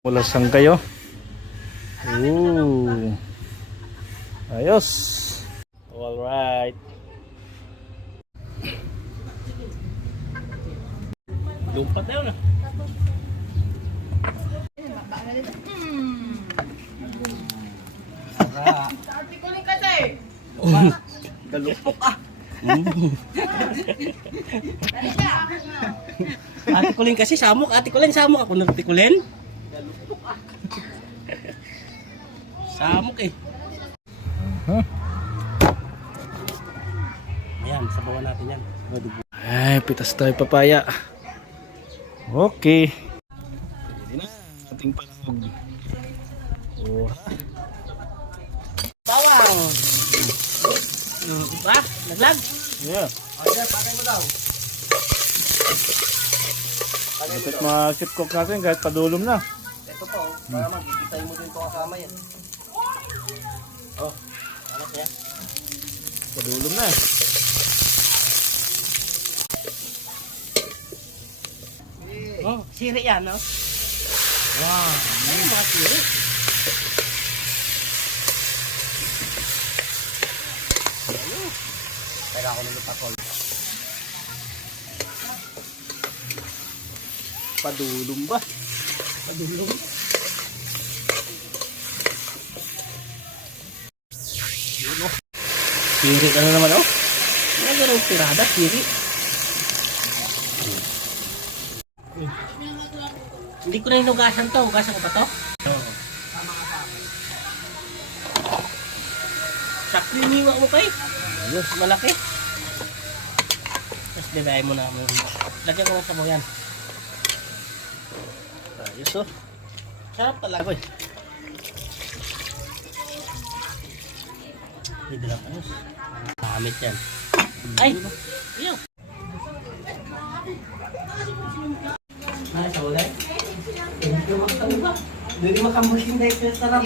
Mulasan kayo. Ayos. Alright. Lumpat na yun ah. Ate ko rin kasi. Galupok ah. Ate Kulin kasi samok, Ate Kulin samok ako Ate Kulin. Samok eh. Ayan, sabawan natin yan. Ay, pitas tayo papaya. Okay. Pwede na ating palahog. Oh. Bawang. Ba? Naglag? Yeah. Okay, patay mo daw. Kapit mga chip cook natin kahit padulom na. Ito po, para magkikitay mo din ito kasama yan. Oh, anak niya. Padulom na eh. Oh, siri yan, no? Wow, ay, mga siri. Kaya ako nalupakol. Padulom ba? Padulong. Yun, oh. Siri ka na naman, oh. Mga ganong tirada, siri. Hindi ko na hinugasan to. Hugasan ko pa to? Oo. Sakto yung hiwa mo kay. Ayos, malaki. Tapos dinayin mo na. Lagyan ko ng sabaw yan. Ayos, oh. Sarap talaga, eh. Hindi lang ayos. Makamit yan. Ay! Ayaw! Ano sa ulay? Hindi ko makatawa. Hindi makamulin dahil sarap.